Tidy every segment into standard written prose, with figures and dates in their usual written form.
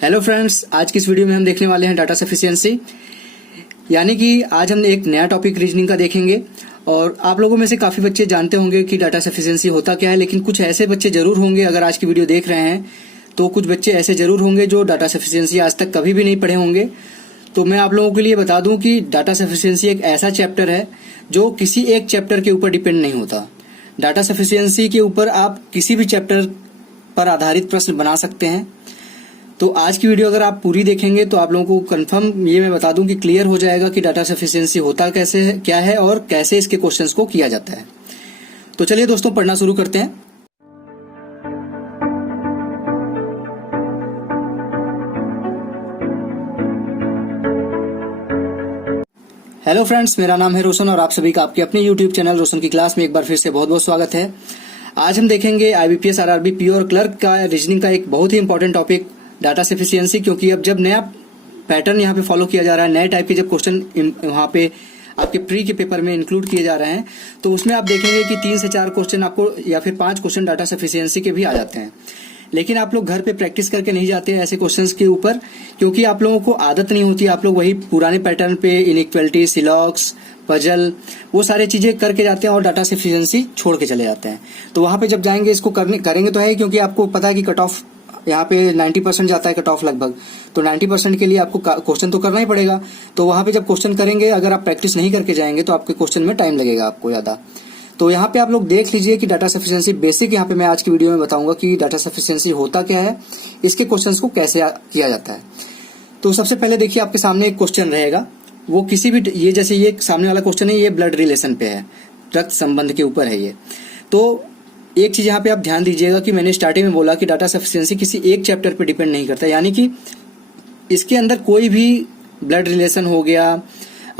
Hello friends, आज की इस वीडियो में हम देखने वाले हैं डाटा सफिशिएंसी। यानी कि आज हम एक नया टॉपिक रीजनिंग का देखेंगे। और आप लोगों में से काफ़ी बच्चे जानते होंगे कि डाटा सफिशिएंसी होता क्या है, लेकिन कुछ ऐसे बच्चे जरूर होंगे, अगर आज की वीडियो देख रहे हैं तो कुछ बच्चे ऐसे जरूर होंगे जो डाटा सफिशिएंसी आज तक कभी भी नहीं पढ़े होंगे। तो मैं आप लोगों के लिए बता दूं कि डाटा सफिशिएंसी एक ऐसा चैप्टर है जो किसी एक चैप्टर के ऊपर डिपेंड नहीं होता। डाटा सफिशिएंसी के ऊपर आप किसी भी चैप्टर पर आधारित प्रश्न बना सकते हैं। तो आज की वीडियो अगर आप पूरी देखेंगे तो आप लोगों को कंफर्म ये मैं बता दूं कि क्लियर हो जाएगा कि डाटा सफिशिएंसी होता कैसे है, क्या है और कैसे इसके क्वेश्चंस को किया जाता है। तो चलिए दोस्तों, पढ़ना शुरू करते हैं। हेलो फ्रेंड्स, मेरा नाम है रोशन और आप सभी का आपके अपने यूट्यूब चैनल रोशन की क्लास में एक बार फिर से बहुत बहुत स्वागत है। आज हम देखेंगे आईबीपीएस, आरआरबी, पीओ और क्लर्क का रीजनिंग का एक बहुत ही इंपॉर्टेंट टॉपिक डाटा सफिशिएंसी। क्योंकि अब जब नया पैटर्न यहाँ पे फॉलो किया जा रहा है, नए टाइप के जब क्वेश्चन वहाँ पे आपके प्री के पेपर में इंक्लूड किए जा रहे हैं, तो उसमें आप देखेंगे कि 3 से 4 क्वेश्चन आपको या फिर 5 क्वेश्चन डाटा सफिशिएंसी के भी आ जाते हैं। लेकिन आप लोग घर पे प्रैक्टिस करके नहीं जाते हैं ऐसे क्वेश्चंस के ऊपर, क्योंकि आप लोगों को आदत नहीं होती। आप लोग वही पुराने पैटर्न पे इनइक्वालिटी, सिलॉक्स, पजल, वो सारी चीजें करके जाते हैं और डाटा सफिशिएंसी छोड़ के चले जाते हैं। तो वहां पे जब जाएंगे इसको करेंगे तो है, क्योंकि आपको पता है कि कट ऑफ यहाँ पे 90% जाता है, कट ऑफ लगभग। तो 90% के लिए आपको क्वेश्चन तो करना ही पड़ेगा। तो वहां पे जब क्वेश्चन करेंगे, अगर आप प्रैक्टिस नहीं करके जाएंगे तो आपके क्वेश्चन में टाइम लगेगा आपको ज्यादा। तो यहाँ पे आप लोग देख लीजिए कि डाटा सफिशिएंसी बेसिक, यहाँ पे मैं आज की वीडियो में बताऊंगा कि डाटा सफिशिएंसी होता क्या है, इसके क्वेश्चंस को कैसे किया जाता है। तो सबसे पहले देखिए, आपके सामने एक क्वेश्चन रहेगा, वो किसी भी, ये जैसे ये सामने वाला क्वेश्चन है, ये ब्लड रिलेशन पे है, रक्त संबंध के ऊपर है ये। तो एक चीज यहाँ पे आप ध्यान दीजिएगा कि मैंने स्टार्टिंग में बोला कि डाटा सफिशिएंसी किसी एक चैप्टर पे डिपेंड नहीं करता। यानी कि इसके अंदर कोई भी ब्लड रिलेशन हो गया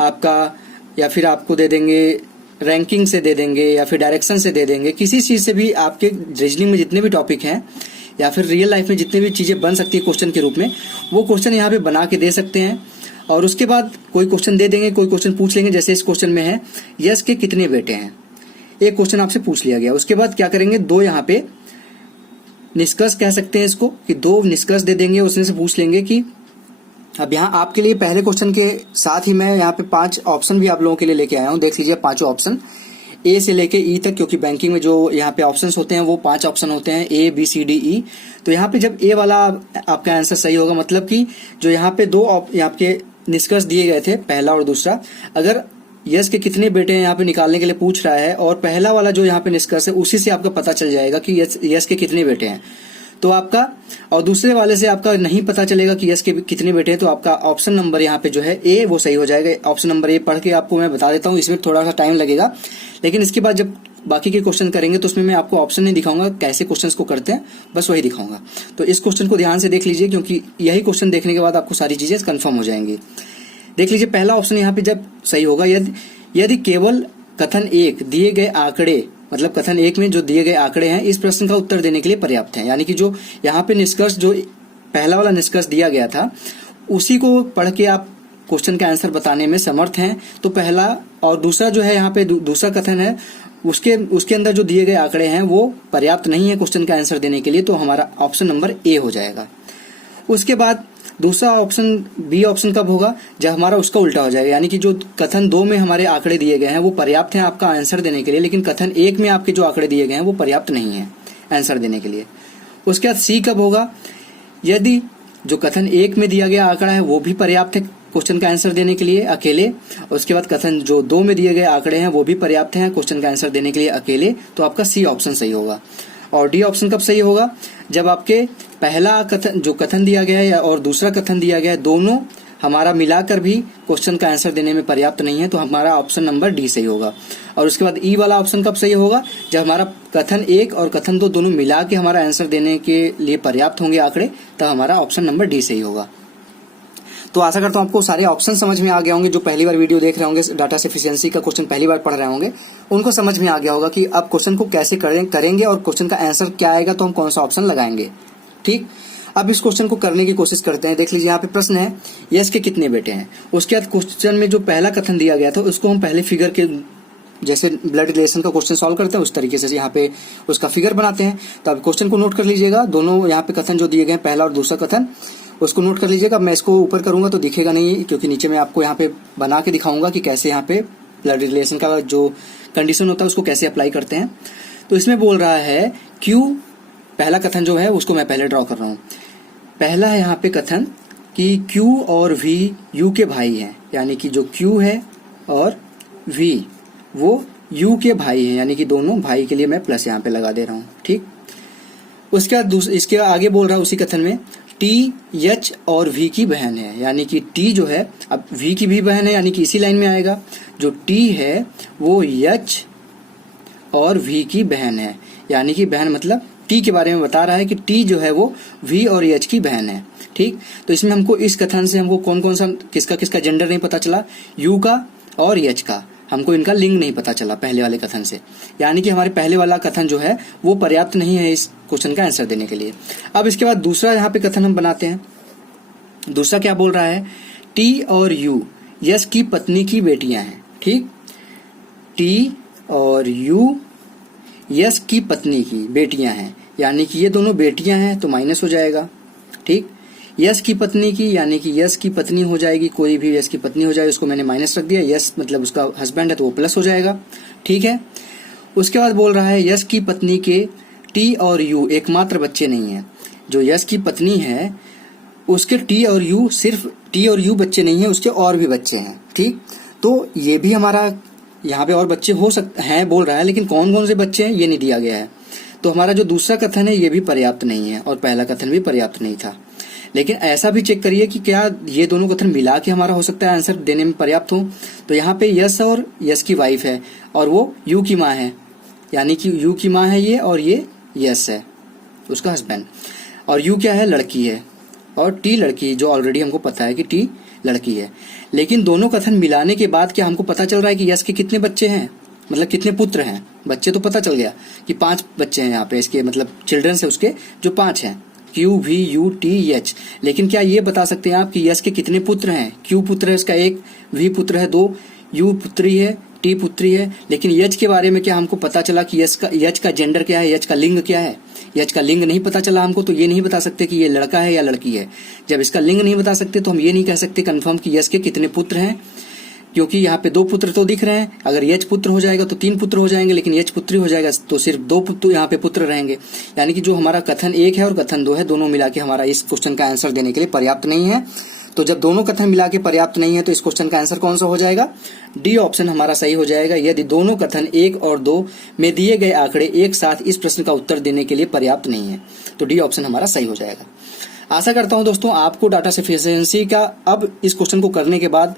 आपका, या फिर आपको दे देंगे रैंकिंग से दे देंगे, या फिर डायरेक्शन से दे देंगे, किसी चीज से भी आपके रीजनिंग में जितने भी टॉपिक हैं या फिर रियल लाइफ में जितने भी चीजें बन सकती है क्वेश्चन के रूप में, वो क्वेश्चन यहाँ पे बना के दे सकते हैं। और उसके बाद कोई क्वेश्चन दे देंगे, कोई क्वेश्चन पूछ लेंगे। जैसे इस क्वेश्चन में है, यश के कितने बेटे हैं, एक क्वेश्चन आपसे पूछ लिया गया। उसके बाद क्या करेंगे, 2 यहाँ पे निष्कर्ष कह सकते हैं इसको, कि 2 निष्कर्ष दे देंगे। उसमें से पूछ लेंगे कि, अब यहाँ आपके लिए पहले क्वेश्चन के साथ ही मैं यहाँ पे 5 ऑप्शन भी आप लोगों के लिए लेके आया हूँ। देख लीजिए 5 ऑप्शन, ए से लेके ई तक, क्योंकि बैंकिंग में जो यहाँ पे ऑप्शंस होते हैं वो 5 ऑप्शन होते हैं, A B C D E. तो यहाँ पे जब ए वाला आपका आंसर सही होगा, मतलब कि जो यहाँ पे 2 आपके निष्कर्ष दिए गए थे, पहला और दूसरा, अगर यश के कितने बेटे हैं यहाँ पे निकालने के लिए पूछ रहा है, और पहला वाला जो यहाँ पे निष्कर्ष है उसी से आपका पता चल जाएगा कि यश के कितने बेटे हैं, तो आपका, और दूसरे वाले से आपका नहीं पता चलेगा कि यश के कितने बेटे हैं, तो आपका ऑप्शन नंबर यहाँ पे जो है ए, वो सही हो जाएगा। ऑप्शन नंबर ए पढ़ के आपको मैं बता देता हूँ, इसमें थोड़ा सा टाइम लगेगा, लेकिन इसके बाद जब बाकी के क्वेश्चन करेंगे तो उसमें मैं आपको ऑप्शन नहीं दिखाऊंगा, कैसे क्वेश्चंस को करते हैं, बस वही दिखाऊंगा। तो इस क्वेश्चन को ध्यान से देख लीजिए, क्योंकि यही क्वेश्चन देखने के बाद आपको सारी चीजें कंफर्म हो जाएंगी। देख लीजिए, पहला ऑप्शन यहाँ पे जब सही होगा, यदि केवल कथन 1 दिए गए आंकड़े, मतलब कथन 1 में जो दिए गए आंकड़े हैं इस प्रश्न का उत्तर देने के लिए पर्याप्त हैं। यानी कि जो यहाँ पे निष्कर्ष, जो पहला वाला निष्कर्ष दिया गया था, उसी को पढ़ के आप क्वेश्चन का आंसर बताने में समर्थ हैं, तो पहला और दूसरा जो है यहाँ पे दूसरा कथन है, उसके अंदर जो दिए गए आंकड़े हैं वो पर्याप्त नहीं है क्वेश्चन का आंसर देने के लिए, तो हमारा ऑप्शन नंबर ए हो जाएगा। उसके बाद दूसरा ऑप्शन, बी ऑप्शन कब होगा, जब हमारा उसका उल्टा हो जाएगा। यानी कि जो कथन 2 में हमारे आंकड़े दिए गए हैं वो पर्याप्त हैं आपका आंसर देने के लिए, लेकिन कथन 1 में आपके जो आंकड़े दिए गए हैं वो पर्याप्त नहीं है आंसर देने के लिए। उसके बाद सी कब होगा, यदि जो कथन 1 में दिया गया आंकड़ा है वो भी पर्याप्त है क्वेश्चन का आंसर देने के लिए अकेले। उसके बाद कथन जो 2 में दिए गए आंकड़े हैं वो भी पर्याप्त हैं क्वेश्चन का आंसर देने के लिए अकेले, तो आपका सी ऑप्शन सही होगा। और डी ऑप्शन कब सही होगा, जब आपके पहला कथन, जो कथन दिया गया है और दूसरा कथन दिया गया है, दोनों हमारा मिलाकर भी क्वेश्चन का आंसर देने में पर्याप्त नहीं है, तो हमारा ऑप्शन नंबर डी सही होगा। और उसके बाद ई वाला ऑप्शन कब सही होगा, जब हमारा कथन 1 और कथन 2 दोनों मिला के हमारा आंसर देने के लिए पर्याप्त होंगे आंकड़े, तब हमारा ऑप्शन नंबर डी सही होगा। तो आशा करता हूँ आपको सारे ऑप्शन समझ में आ गए होंगे। जो पहली बार वीडियो देख रहे होंगे, डाटा सफिशिएंसी का क्वेश्चन पहली बार पढ़ रहे होंगे, उनको समझ में आ गया होगा कि अब क्वेश्चन को कैसे करेंगे और क्वेश्चन का आंसर क्या आएगा, तो हम कौन सा ऑप्शन लगाएंगे। ठीक, अब इस क्वेश्चन को करने की कोशिश करते हैं। देख लीजिए, यहाँ पे प्रश्न है, यश के कितने बेटे हैं। उसके बाद क्वेश्चन में जो पहला कथन दिया गया था उसको हम पहले फिगर के, जैसे ब्लड रिलेशन का क्वेश्चन सॉल्व करते हैं उस तरीके से यहाँ पे उसका फिगर बनाते हैं। तो अब क्वेश्चन को नोट कर लीजिएगा, दोनों यहाँ पे कथन जो दिए गए हैं, पहला और दूसरा कथन, उसको नोट कर लीजिएगा। मैं इसको ऊपर करूंगा तो दिखेगा नहीं, क्योंकि नीचे मैं आपको यहाँ पे बना के दिखाऊंगा कि कैसे यहाँ पे ब्लड रिलेशन का जो कंडीशन होता है उसको कैसे अप्लाई करते हैं। तो इसमें बोल रहा है क्यू, पहला कथन जो है उसको मैं पहले ड्रॉ कर रहा हूँ। पहला है यहाँ पे कथन कि क्यू और वी यू के भाई हैं, यानी कि जो क्यू है और वी वो यू के भाई हैं, यानी कि दोनों भाई के लिए मैं प्लस यहाँ पे लगा दे रहा हूँ। ठीक, उसके बाद इसके आगे बोल रहा है उसी कथन में टी एच और वी की बहन है, यानी कि टी जो है अब वी की भी बहन है, यानी कि इसी लाइन में आएगा। जो टी है वो एच और वी की बहन है, यानी कि बहन मतलब टी के बारे में बता रहा है कि टी जो है वो वी और एच की बहन है। ठीक, तो इसमें हमको इस कथन से हमको कौन कौन सा किसका किसका जेंडर नहीं पता चला, यू का और एच का, हमको इनका लिंग नहीं पता चला पहले वाले कथन से, यानी कि हमारे पहले वाला कथन जो है वो पर्याप्त नहीं है इस क्वेश्चन का आंसर देने के लिए। अब इसके बाद दूसरा यहाँ पे कथन हम बनाते हैं। दूसरा क्या बोल रहा है, टी और यू यश की पत्नी की बेटियां हैं। ठीक, टी और यू यश की पत्नी की बेटियां हैं, यानी कि ये दोनों बेटियां हैं तो माइनस हो जाएगा। ठीक, यश की पत्नी की, यानी कि यश की पत्नी हो जाएगी, कोई भी यश की पत्नी हो जाए उसको मैंने माइनस रख दिया, यश मतलब उसका हस्बैंड है तो वो प्लस हो जाएगा। ठीक है, उसके बाद बोल रहा है यश की पत्नी के टी और यू एकमात्र बच्चे नहीं है। जो यश की पत्नी है उसके टी और यू, सिर्फ टी और यू बच्चे नहीं है, उसके और भी बच्चे हैं। ठीक, तो ये भी हमारा यहाँ पे और बच्चे हो सकते हैं बोल रहा है, लेकिन कौन कौन से बच्चे हैं ये नहीं दिया गया है। तो हमारा जो दूसरा कथन है ये भी पर्याप्त नहीं है और पहला कथन भी पर्याप्त नहीं था। लेकिन ऐसा भी चेक करिए कि क्या ये दोनों कथन मिला के हमारा हो सकता है आंसर देने में पर्याप्त हो। तो यहाँ पे यश और यश की वाइफ है और वो यू की माँ है, यानी कि यू की माँ है ये और ये यश है उसका हस्बैंड, और यू क्या है, लड़की है, और टी लड़की, जो ऑलरेडी हमको पता है कि टी लड़की है। लेकिन दोनों कथन मिलाने के बाद क्या हमको पता चल रहा है कि यश के कितने बच्चे हैं, मतलब कितने पुत्र हैं। बच्चे तो पता चल गया कि 5 बच्चे हैं यहाँ पे, इसके मतलब चिल्ड्रंस है उसके जो 5 हैं, Q V U T H. लेकिन क्या ये बता सकते हैं आप कि यश के कितने पुत्र हैं। क्यू पुत्र है उसका 1, वी पुत्र है 2, यू पुत्री है, टी पुत्री है। लेकिन यच के बारे में क्या हमको पता चला कि यच का जेंडर क्या है, यच का लिंग क्या है। यच का लिंग नहीं पता चला हमको, तो ये नहीं बता सकते कि ये लड़का है या लड़की है। जब इसका लिंग नहीं बता सकते तो हम ये नहीं कह सकते कंफर्म कि यश के कितने पुत्र हैं, क्योंकि यहाँ पे 2 पुत्र तो दिख रहे हैं। अगर यच पुत्र हो जाएगा तो 3 पुत्र हो जाएंगे, लेकिन यच पुत्री हो जाएगा तो सिर्फ 2 पुत्र यहाँ पे पुत्र रहेंगे। यानी कि जो हमारा कथन 1 है और कथन 2 है, दोनों मिला के हमारा इस क्वेश्चन का आंसर देने के लिए पर्याप्त नहीं है। तो जब दोनों कथन मिला के पर्याप्त नहीं है तो इस क्वेश्चन का आंसर कौन सा हो जाएगा, डी ऑप्शन हमारा सही हो जाएगा। यदि दोनों कथन 1 और 2 में दिए गए आंकड़े एक साथ इस प्रश्न का उत्तर देने के लिए पर्याप्त नहीं है, तो डी ऑप्शन हमारा सही हो जाएगा। आशा करता हूं दोस्तों आपको डाटा सफिशिएंसी का अब इस क्वेश्चन को करने के बाद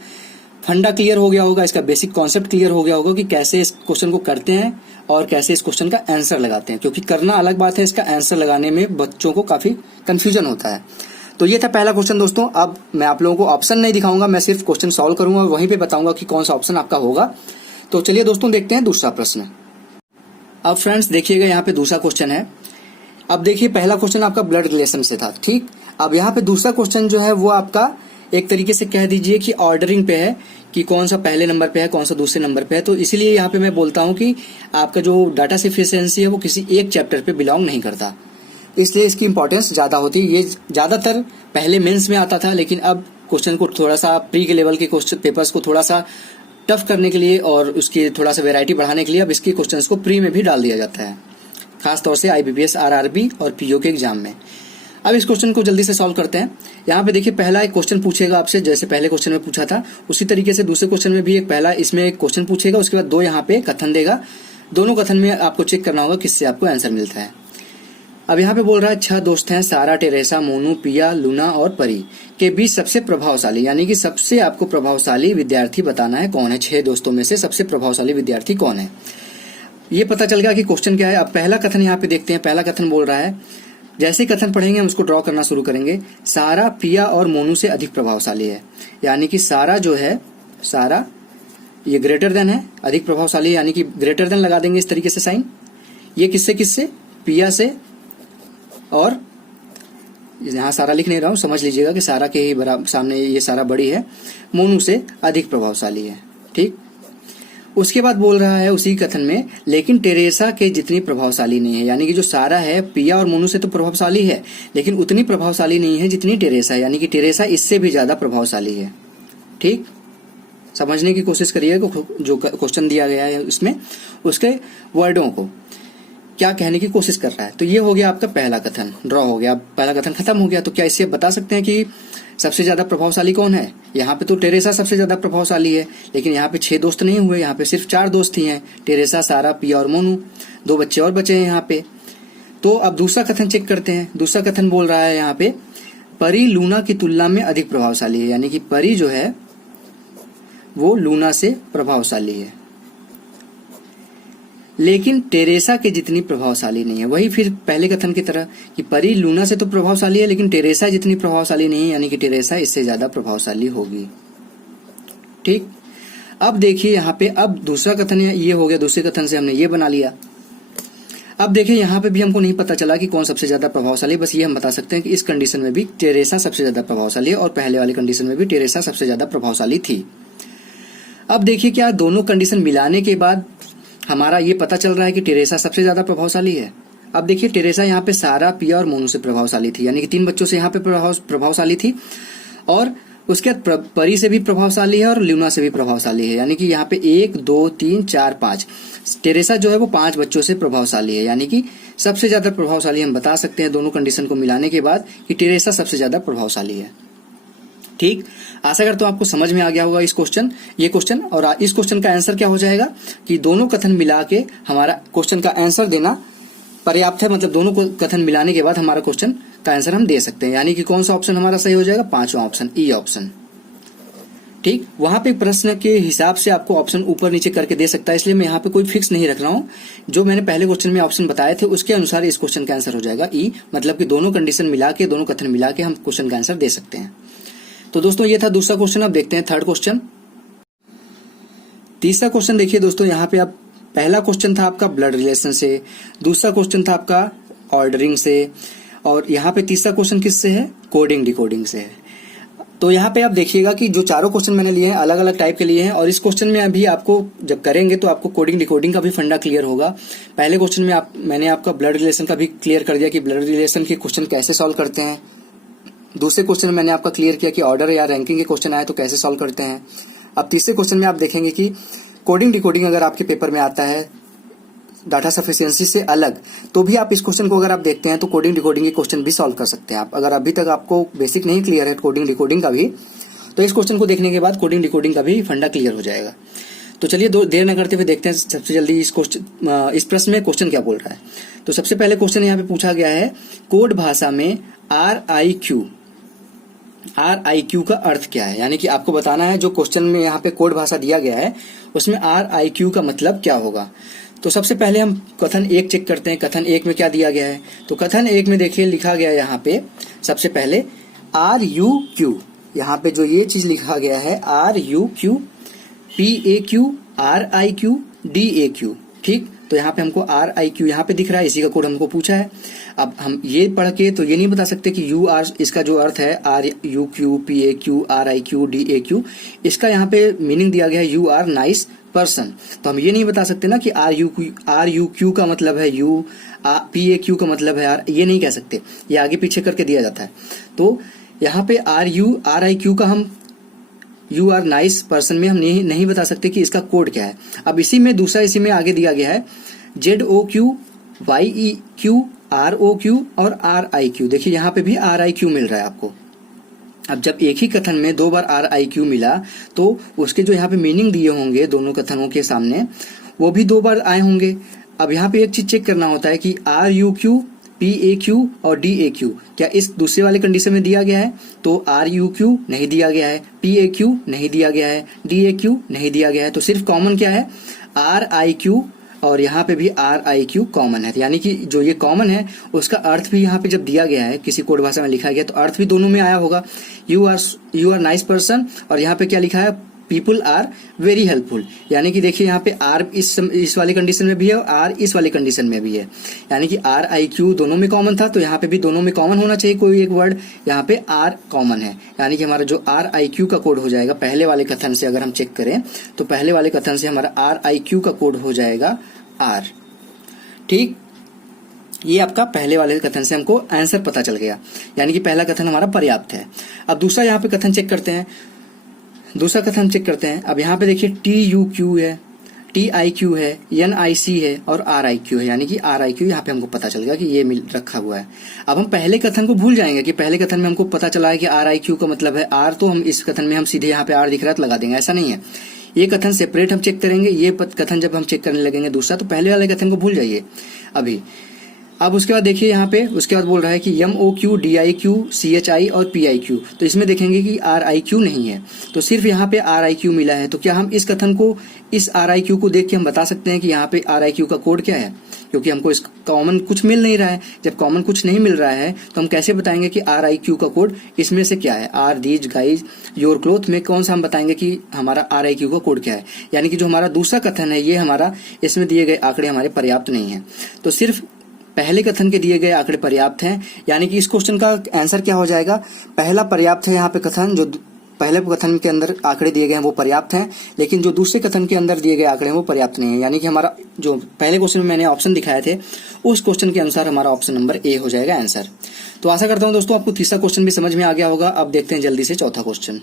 फंडा क्लियर हो गया होगा, इसका बेसिक कॉन्सेप्ट क्लियर हो गया होगा कि कैसे इस क्वेश्चन को करते हैं और कैसे इस क्वेश्चन का आंसर लगाते हैं। क्योंकि करना अलग बात है, इसका आंसर लगाने में बच्चों को काफी कंफ्यूजन होता है। तो ये था पहला क्वेश्चन दोस्तों। अब मैं आप लोगों को ऑप्शन नहीं दिखाऊंगा, मैं सिर्फ क्वेश्चन सॉल्व करूंगा और वहीं पे बताऊंगा कि कौन सा ऑप्शन आपका होगा। तो चलिए दोस्तों देखते हैं दूसरा प्रश्न। अब फ्रेंड्स देखिएगा यहाँ पे दूसरा क्वेश्चन है। अब देखिए पहला क्वेश्चन आपका ब्लड रिलेशन से था, ठीक। अब यहाँ पे दूसरा क्वेश्चन जो है वो आपका एक तरीके से कह दीजिए कि ऑर्डरिंग पे है कि कौन सा पहले नंबर पे है कौन सा दूसरे नंबर पे है। तो इसीलिए यहाँ पे मैं बोलता हूँ कि आपका जो डाटा सफिशिएंसी है वो किसी एक चैप्टर पे बिलोंग नहीं करता, इसलिए इसकी इंपॉर्टेंस ज्यादा होती है। ये ज्यादातर पहले मेंस में आता था, लेकिन अब क्वेश्चन को थोड़ा सा प्री के लेवल के क्वेश्चन पेपर्स को थोड़ा सा टफ करने के लिए और उसकी थोड़ा सा वेराइटी बढ़ाने के लिए अब इसके क्वेश्चंस को प्री में भी डाल दिया जाता है, खासतौर से IBPS RRB और पीओ के एग्जाम में। अब इस क्वेश्चन को जल्दी से सॉल्व करते हैं। यहाँ पे देखिए पहला एक क्वेश्चन पूछेगा आपसे, जैसे पहले क्वेश्चन में पूछा था उसी तरीके से दूसरे क्वेश्चन में भी एक पहला इसमें एक क्वेश्चन पूछेगा, उसके बाद 2 यहाँ पे कथन देगा। दोनों कथन में आपको चेक करना होगा किससे आपको आंसर मिलता है। अब यहाँ पे बोल रहा है 6 दोस्त हैं, सारा, टेरेसा, मोनू, पिया, लूना और परी के बीच सबसे प्रभावशाली, यानी कि सबसे आपको प्रभावशाली विद्यार्थी बताना है कौन है। 6 दोस्तों में से सबसे प्रभावशाली विद्यार्थी कौन है, ये पता चल गया कि क्वेश्चन क्या है। अब पहला कथन यहाँ पे देखते हैं। पहला कथन बोल रहा है, जैसे कथन पढ़ेंगे हम उसको ड्रॉ करना शुरू करेंगे। सारा पिया और मोनू से अधिक प्रभावशाली है, यानी कि सारा जो है, सारा ये ग्रेटर देन है, अधिक प्रभावशाली यानी कि ग्रेटर देन लगा देंगे इस तरीके से साइन। ये किससे किससे, पिया से, और यहाँ सारा लिख नहीं रहा हूं, समझ लीजिएगा कि सारा के ही बराबर सामने ये सारा बड़ी है, मोनू से अधिक प्रभावशाली है, ठीक। उसके बाद बोल रहा है उसी कथन में, लेकिन टेरेसा के जितनी प्रभावशाली नहीं है। यानी कि जो सारा है पिया और मोनू से तो प्रभावशाली है, लेकिन उतनी प्रभावशाली नहीं है जितनी टेरेसा है। यानी कि टेरेसा इससे भी ज्यादा प्रभावशाली है। ठीक, समझने की कोशिश करिएगा जो क्वेश्चन दिया गया है उसमें उसके वर्डों को क्या कहने की कोशिश कर रहा है। तो ये हो गया आपका पहला कथन, ड्रॉ हो गया, पहला कथन खत्म हो गया। तो क्या इससे बता सकते हैं कि सबसे ज्यादा प्रभावशाली कौन है? यहाँ पे तो टेरेसा सबसे ज्यादा प्रभावशाली है, लेकिन यहाँ पे 6 दोस्त नहीं हुए, यहाँ पे सिर्फ 4 दोस्त ही हैं, टेरेसा, सारा, पिया और मोनू। 2 बच्चे और बचे हैं यहाँ पे। तो अब दूसरा कथन चेक करते हैं। दूसरा कथन बोल रहा है यहाँ पे, परी लूना की तुलना में अधिक प्रभावशाली है। यानी कि परी जो है वो लूना से प्रभावशाली है, लेकिन टेरेसा के जितनी प्रभावशाली नहीं है। वही फिर पहले कथन की तरह कि परी लूना से तो प्रभावशाली है, लेकिन टेरेसा जितनी प्रभावशाली नहीं है। यानी कि टेरेसा इससे ज्यादा प्रभावशाली होगी। ठीक, अब देखिए यहाँ पे, अब दूसरा कथन ये हो गया, दूसरे कथन से हमने ये बना लिया। अब देखिए यहाँ पे भी हमको नहीं पता चला कि कौन सबसे ज्यादा प्रभावशाली, बस ये हम बता सकते हैं कि इस कंडीशन में भी टेरेसा सबसे ज्यादा प्रभावशाली है और पहले वाली कंडीशन में भी टेरेसा सबसे ज्यादा प्रभावशाली थी। अब देखिए क्या दोनों कंडीशन मिलाने के बाद हमारा ये पता चल रहा है कि टेरेसा सबसे ज्यादा प्रभावशाली है। अब देखिए टेरेसा यहाँ पे सारा, पिया और मोनू से प्रभावशाली थी। यानी कि 3 बच्चों से यहाँ पे प्रभावशाली थी, और उसके बाद परी से भी प्रभावशाली है और लूना से भी प्रभावशाली है। यानी कि यहाँ पे 1 2 3 4 5 टेरेसा जो है वो 5 बच्चों से प्रभावशाली है। यानी कि सबसे ज्यादा प्रभावशाली हम बता सकते हैं दोनों कंडीशन को मिलाने के बाद कि टेरेसा सबसे ज्यादा प्रभावशाली है। ठीक, आशा करता हूं आपको समझ में आ गया होगा ये क्वेश्चन। और इस क्वेश्चन का आंसर क्या हो जाएगा कि दोनों कथन मिला के हमारा क्वेश्चन का आंसर देना पर्याप्त है। मतलब दोनों कथन मिलाने के बाद हमारा क्वेश्चन का आंसर हम दे सकते हैं। यानी कि कौन सा ऑप्शन हमारा सही हो जाएगा? 5वां ऑप्शन, ई ऑप्शन। ठीक, वहां पे प्रश्न के हिसाब से आपको ऑप्शन ऊपर नीचे करके दे सकता है, इसलिए मैं यहाँ पे कोई फिक्स नहीं रख रहा हूँ। जो मैंने पहले क्वेश्चन में ऑप्शन बताए थे उसके अनुसार इस क्वेश्चन का आंसर हो जाएगा ई। मतलब कि दोनों कंडीशन मिला के, दोनों कथन मिला के हम क्वेश्चन का आंसर दे सकते हैं। तो दोस्तों ये था दूसरा क्वेश्चन। अब देखते हैं थर्ड क्वेश्चन। तीसरा क्वेश्चन देखिए दोस्तों, यहाँ पे आप, पहला क्वेश्चन था आपका ब्लड रिलेशन से, दूसरा क्वेश्चन था आपका ऑर्डरिंग से, और यहाँ पे तीसरा क्वेश्चन किससे है? कोडिंग डिकोडिंग से है। तो यहाँ पे आप देखिएगा कि जो चारों क्वेश्चन मैंने लिए हैं अलग अलग टाइप के लिए हैं, और इस क्वेश्चन में अभी आपको जब करेंगे तो आपको कोडिंग डिकोडिंग का भी फंडा क्लियर होगा। पहले क्वेश्चन में मैंने आपका ब्लड रिलेशन का भी क्लियर कर दिया कि ब्लड रिलेशन के क्वेश्चन कैसे सॉल्व करते हैं। दूसरे क्वेश्चन में मैंने आपका क्लियर किया कि ऑर्डर या रैंकिंग के क्वेश्चन आए तो कैसे सॉल्व करते हैं। अब तीसरे क्वेश्चन में आप देखेंगे कि कोडिंग डिकोडिंग अगर आपके पेपर में आता है डाटा सफिशिएंसी से अलग, तो भी आप इस क्वेश्चन को अगर आप देखते हैं तो कोडिंग डिकोडिंग के क्वेश्चन भी सॉल्व कर सकते हैं आप। अगर अभी तक आपको बेसिक नहीं क्लियर है कोडिंग डिकोडिंग का भी, तो इस क्वेश्चन को देखने के बाद कोडिंग डिकोडिंग का भी फंडा क्लियर हो जाएगा। तो चलिए देर न करते हुए देखते हैं सबसे जल्दी इस प्रश्न में क्वेश्चन क्या बोल रहा है। तो सबसे पहले क्वेश्चन यहाँ पे पूछा गया है, कोड भाषा में RIQ का अर्थ क्या है? यानी कि आपको बताना है, जो क्वेश्चन में यहाँ पे कोड भाषा दिया गया है उसमें RIQ का मतलब क्या होगा। तो सबसे पहले हम कथन 1 चेक करते हैं। कथन 1 में क्या दिया गया है? तो कथन 1 में देखिए लिखा गया है यहाँ पे सबसे पहले RUQ। यहाँ पे जो ये चीज लिखा गया है RUQ, PAQ, RIQ, DAQ। ठीक, तो यहाँ पे हमको RIQ यहाँ पे दिख रहा है, इसी का कोड हमको पूछा है। अब हम ये पढ़ के तो ये नहीं बता सकते कि UR, इसका जो अर्थ है RUQ, PAQ, RIQ, DAQ, इसका यहाँ पे मीनिंग दिया गया है You are nice person। तो हम ये नहीं बता सकते ना कि RUQ का मतलब है U, PAQ का मतलब है R, ये नहीं कह सकते, ये आगे पीछे करके दिया जाता है। तो यहाँ पे RIQ का हम You are nice person में हम नहीं बता सकते कि इसका कोड क्या है। अब इसी में आगे दिया गया है ZOQ, YEQ, ROQ और RIQ। देखिए यहाँ पे भी RIQ मिल रहा है आपको। अब जब एक ही कथन में 2 बार RIQ मिला तो उसके जो यहाँ पे मीनिंग दिए होंगे दोनों कथनों के सामने, वो भी 2 बार आए होंगे। अब यहाँ पे एक चीज चेक करना होता है कि RUQ, PAQ और DAQ क्या इस दूसरे वाले कंडीशन में दिया गया है? तो RUQ नहीं दिया गया है, PAQ नहीं दिया गया है, DAQ नहीं दिया गया है। तो सिर्फ कॉमन क्या है? RIQ, और यहाँ पे भी RIQ कॉमन है। यानी कि जो ये कॉमन है उसका अर्थ भी यहाँ पे जब दिया गया है, किसी कोड भाषा में लिखा गया, तो अर्थ भी दोनों में आया होगा। You are nice person, और यहाँ पे क्या लिखा है? People are very helpful. यानी कि देखिए यहाँ पे आर इस वाली कंडीशन में भी है और आर इस वाली कंडीशन में भी है, यानी कि आर आई क्यू दोनों में कॉमन था, तो यहाँ पे भी दोनों में कॉमन होना चाहिए कोई एक वर्ड, यहाँ पे आर कॉमन है। यानी कि हमारा जो आर आई क्यू का कोड हो जाएगा पहले वाले कथन से अगर हम चेक करें तो पहले वाले कथन से हमारा आर आई क्यू का कोड हो जाएगा आर। ठीक, ये आपका पहले वाले कथन से हमको आंसर पता चल गया, यानी कि पहला कथन हमारा पर्याप्त है। अब दूसरा यहाँ पे कथन चेक करते हैं, दूसरा कथन चेक करते हैं। अब यहाँ पे देखिए टी यू क्यू है, टी आई क्यू है, एन आई सी है और आर आई क्यू है, यानी कि आर आई क्यू यहाँ पे हमको पता चल गया कि ये मिल रखा हुआ है। अब हम पहले कथन को भूल जाएंगे कि पहले कथन में हमको पता चला है कि आर आई क्यू का मतलब है आर, तो हम इस कथन में हम सीधे यहाँ पे आर दिख रहा है तो लगा देंगे, ऐसा नहीं है। ये कथन सेपरेट हम चेक करेंगे, ये कथन जब हम चेक करने लगेंगे दूसरा, तो पहले वाले कथन को भूल जाइए अभी। अब उसके बाद देखिए यहाँ पे उसके बाद बोल रहा है कि M O Q D I Q C H I और पी आई क्यू, तो इसमें देखेंगे कि आर आई क्यू नहीं है, तो सिर्फ यहाँ पे आर आई क्यू मिला है। तो क्या हम इस कथन को, इस आर आई क्यू को देख के हम बता सकते हैं कि यहाँ पे आर आई क्यू का कोड क्या है? क्योंकि हमको इस कॉमन कुछ मिल नहीं रहा है। जब कॉमन कुछ नहीं मिल रहा है तो हम कैसे बताएंगे कि आर आई क्यू का कोड इसमें से क्या है? Are these guys your cloth में कौन सा हम बताएंगे कि हमारा आर आई क्यू का कोड क्या है? यानी कि जो हमारा दूसरा कथन है ये हमारा, इसमें दिए गए आंकड़े हमारे पर्याप्त नहीं है, तो सिर्फ पहले कथन के दिए गए आंकड़े पर्याप्त हैं। यानी कि इस क्वेश्चन का आंसर क्या हो जाएगा? पहला पर्याप्त है, यहाँ पे कथन जो पहले कथन के अंदर आंकड़े दिए गए हैं वो पर्याप्त हैं, लेकिन जो दूसरे कथन के अंदर दिए गए आंकड़े हैं वो पर्याप्त नहीं है। यानी कि हमारा जो पहले क्वेश्चन में मैंने ऑप्शन दिखाए थे उस क्वेश्चन के अनुसार हमारा ऑप्शन नंबर ए हो जाएगा आंसर। तो आशा करता हूं दोस्तों आपको तीसरा क्वेश्चन भी समझ में आ गया होगा। अब देखते हैं जल्दी से चौथा क्वेश्चन।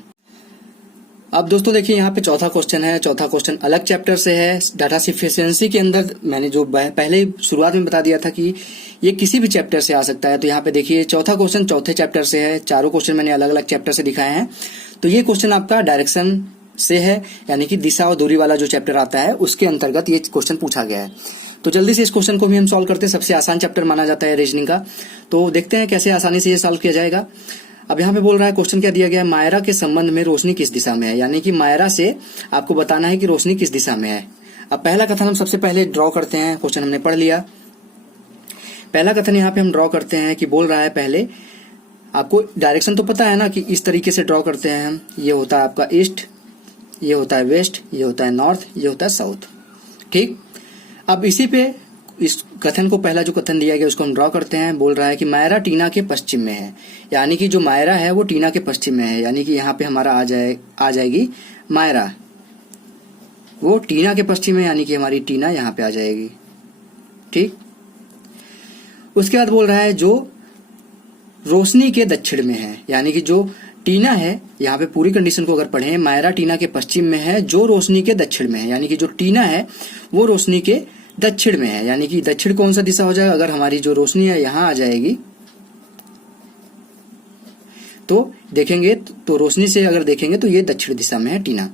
अब दोस्तों देखिए यहाँ पे चौथा क्वेश्चन है। चौथा क्वेश्चन अलग चैप्टर से है। डाटा सफिशिएंसी के अंदर मैंने जो पहले ही शुरुआत में बता दिया था कि ये किसी भी चैप्टर से आ सकता है, तो यहाँ पे देखिए चौथा क्वेश्चन चौथे चैप्टर से है। चारों क्वेश्चन मैंने अलग अलग चैप्टर से दिखाए हैं। तो ये क्वेश्चन आपका डायरेक्शन से है, यानी कि दिशा और दूरी वाला जो चैप्टर आता है उसके अंतर्गत ये क्वेश्चन पूछा गया है। तो जल्दी से इस क्वेश्चन को भी हम सॉल्व करते हैं। सबसे आसान चैप्टर माना जाता है रीजनिंग का, तो देखते हैं कैसे आसानी से ये सॉल्व किया जाएगा। अब यहाँ पे बोल रहा है, क्वेश्चन क्या दिया गया है? मायरा के संबंध में रोशनी किस दिशा में है? यानी कि मायरा से आपको बताना है कि रोशनी किस दिशा में है। अब पहला कथन हम सबसे पहले ड्रॉ करते हैं। क्वेश्चन हमने पढ़ लिया। पहला कथन यहाँ पे हम ड्रॉ करते हैं कि बोल रहा है, पहले आपको डायरेक्शन तो पता है ना कि इस तरीके से ड्रॉ करते हैं हम। ये होता है आपका ईस्ट, ये होता है वेस्ट, ये होता है नॉर्थ, ये होता है साउथ। ठीक, अब इसी पे इस कथन को, पहला जो कथन दिया गया उसको हम ड्रॉ करते हैं। बोल रहा है कि मायरा टीना के पश्चिम में है, यानी कि जो मायरा है वो टीना के पश्चिम में है, यानी कि यहाँ पे हमारा आ जाएगी मायरा, वो टीना के पश्चिम में, यानी कि हमारी टीना यहाँ पे आ जाएगी। ठीक, उसके बाद बोल रहा है जो रोशनी के दक्षिण में है, यानी कि जो टीना है, यहाँ पे पूरी कंडीशन को अगर पढ़ें, मायरा टीना के पश्चिम में है, जो रोशनी के दक्षिण में है, यानी कि जो टीना है वो रोशनी के दक्षिण में है। यानी कि दक्षिण कौन सा दिशा हो जाएगा? अगर हमारी जो रोशनी है यहां आ जाएगी तो देखेंगे, तो रोशनी से अगर देखेंगे तो ये दक्षिण दिशा में है टीना।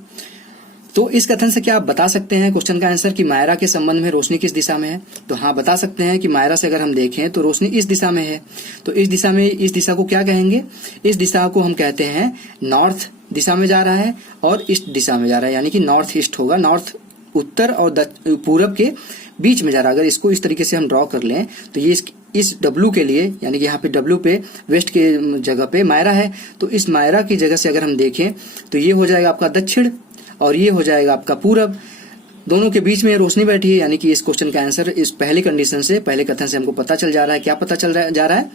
तो इस कथन से क्या आप बता सकते हैं क्वेश्चन का आंसर कि मायरा के संबंध में रोशनी किस दिशा में है? तो हाँ, बता सकते हैं कि मायरा से अगर हम देखें तो रोशनी इस दिशा में है। तो इस दिशा में, इस दिशा को क्या कहेंगे? इस दिशा को हम कहते हैं नॉर्थ दिशा में जा रहा है और ईस्ट दिशा में जा रहा है, यानी कि नॉर्थ ईस्ट होगा। नॉर्थ उत्तर और पूरब के बीच में जा रहा है। अगर इसको इस तरीके से हम ड्रॉ कर लें तो ये इस W के लिए, यानी कि यहाँ पे W पे वेस्ट के जगह पे मायरा है, तो इस मायरा की जगह से अगर हम देखें तो ये हो जाएगा आपका दक्षिण और ये हो जाएगा आपका पूरब। दोनों के बीच में रोशनी बैठी है, यानी कि इस क्वेश्चन का आंसर इस पहली कंडीशन से, पहले कथन से हमको पता चल जा रहा है। क्या पता चल जा रहा है?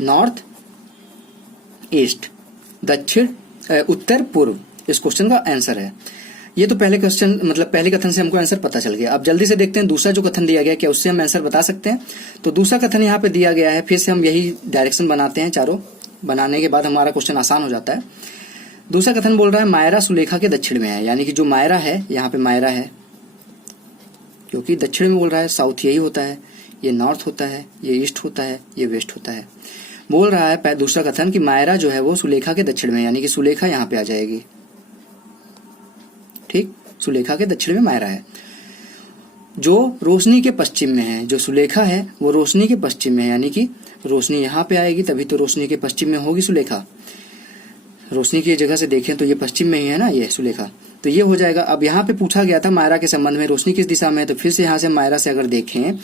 नॉर्थ ईस्ट, दक्षिण उत्तर पूर्व, इस क्वेश्चन का आंसर है। ये तो पहले क्वेश्चन, मतलब पहले कथन से हमको आंसर पता चल गया। अब जल्दी से देखते हैं दूसरा जो कथन दिया गया, क्या उससे हम आंसर बता सकते हैं? तो दूसरा कथन यहाँ पे दिया गया है, फिर से हम यही डायरेक्शन बनाते हैं। चारों बनाने के बाद हमारा क्वेश्चन आसान हो जाता है। दूसरा कथन बोल रहा है मायरा सुलेखा के दक्षिण में है, यानी कि जो मायरा है, यहाँ पे मायरा है, क्योंकि दक्षिण में बोल रहा है, साउथ यही होता है, ये नॉर्थ होता है, ये ईस्ट होता है, ये वेस्ट होता है। बोल रहा है दूसरा कथन कि मायरा जो है वो सुलेखा के दक्षिण में, यानी कि सुलेखा यहाँ पे आ जाएगी। ठीक, सुलेखा के दक्षिण में मायरा है। जो रोशनी के पश्चिम में है, जो सुलेखा है वो रोशनी के पश्चिम में है, यानी कि रोशनी यहाँ पे आएगी, तभी तो रोशनी के पश्चिम में होगी सुलेखा। रोशनी की जगह से देखें तो ये पश्चिम में ही है ना, ये सुलेखा, तो ये हो जाएगा। अब यहाँ पे पूछा गया था मायरा के संबंध में रोशनी किस दिशा में है, तो फिर से यहाँ से मायरा से अगर देखें,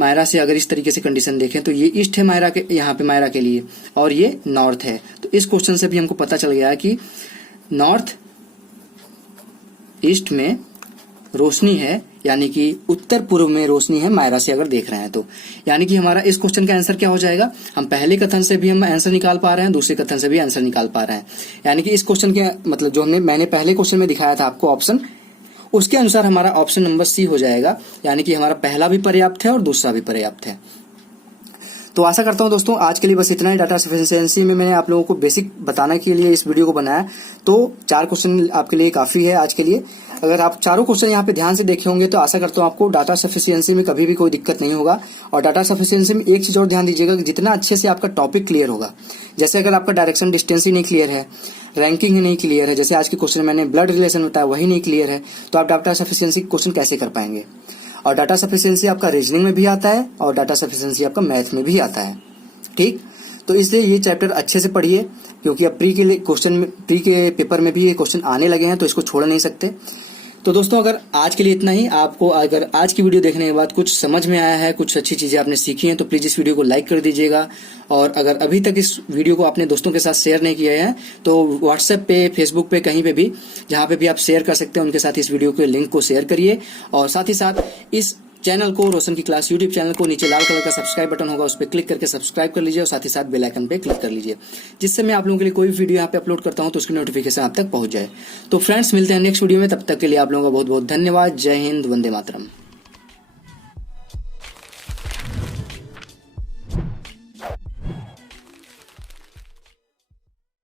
मायरा से अगर इस तरीके से कंडीशन देखें तो ये ईस्ट है मायरा के, यहाँ पे मायरा के लिए, और ये नॉर्थ है। तो इस क्वेश्चन से भी हमको पता चल गया कि नॉर्थ ईस्ट में रोशनी है, यानी कि उत्तर पूर्व में रोशनी है मायरा से अगर देख रहे हैं तो, यानी कि हमारा इस क्वेश्चन का आंसर क्या हो जाएगा। हम पहले कथन से भी हम आंसर निकाल पा रहे हैं, दूसरे कथन से भी आंसर निकाल पा रहे हैं। यानी कि इस क्वेश्चन के मतलब जो मैंने पहले क्वेश्चन में दिखाया था आपको ऑप्शन, उसके अनुसार हमारा ऑप्शन नंबर सी हो जाएगा। यानी कि हमारा पहला भी पर्याप्त है और दूसरा भी पर्याप्त है। तो आशा करता हूं दोस्तों आज के लिए बस इतना ही। डाटा सफिशिएंसी में मैंने आप लोगों को बेसिक बताने के लिए इस वीडियो को बनाया। तो 4 क्वेश्चन आपके लिए काफी है आज के लिए। अगर आप चारों क्वेश्चन यहाँ पे ध्यान से देखे होंगे तो आशा करता हूँ आपको डाटा सफिशिएंसी में कभी भी कोई दिक्कत नहीं होगा। और डाटा सफिशिएंसी में एक चीज और ध्यान दीजिएगा कि जितना अच्छे से आपका टॉपिक क्लियर होगा, जैसे अगर आपका डायरेक्शन डिस्टेंस ही नहीं क्लियर है, रैंकिंग ही नहीं क्लियर है, जैसे आज के क्वेश्चन मैंने ब्लड रिलेशन बताया वही नहीं क्लियर है, तो आप डाटा सफिशिएंसी क्वेश्चन कैसे कर पाएंगे। और डाटा सफिशिएंसी आपका रीजनिंग में भी आता है और डाटा सफिशिएंसी आपका मैथ में भी आता है। ठीक, तो इसलिए ये चैप्टर अच्छे से पढ़िए, क्योंकि अब प्री के पेपर में भी ये क्वेश्चन आने लगे हैं, तो इसको छोड़ नहीं सकते। तो दोस्तों अगर आज के लिए इतना ही। आपको अगर आज की वीडियो देखने के बाद कुछ समझ में आया है, कुछ अच्छी चीजें आपने सीखी हैं, तो प्लीज इस वीडियो को लाइक कर दीजिएगा। और अगर अभी तक इस वीडियो को अपने दोस्तों के साथ शेयर नहीं किया है तो व्हाट्सएप पे, फेसबुक पे, कहीं पे भी जहां पे भी आप शेयर कर सकते हैं उनके साथ इस वीडियो के लिंक को शेयर करिए। और साथ ही साथ इस चैनल को, रोशन की क्लास यूट्यूब चैनल को, नीचे लाल कलर का सब्सक्राइब बटन होगा, उस पर क्लिक करके सब्सक्राइब कर लीजिए और साथ ही साथ बेल आइकन पे क्लिक कर लीजिए, जिससे मैं आप लोगों के लिए कोई भी वीडियो यहाँ पे अपलोड करता हूँ तो उसकी नोटिफिकेशन आप तक पहुंच जाए। तो फ्रेंड्स मिलते हैं नेक्स्ट वीडियो में, तब तक के लिए आप लोगों का बहुत बहुत धन्यवाद। जय हिंद, वंदे मातरम।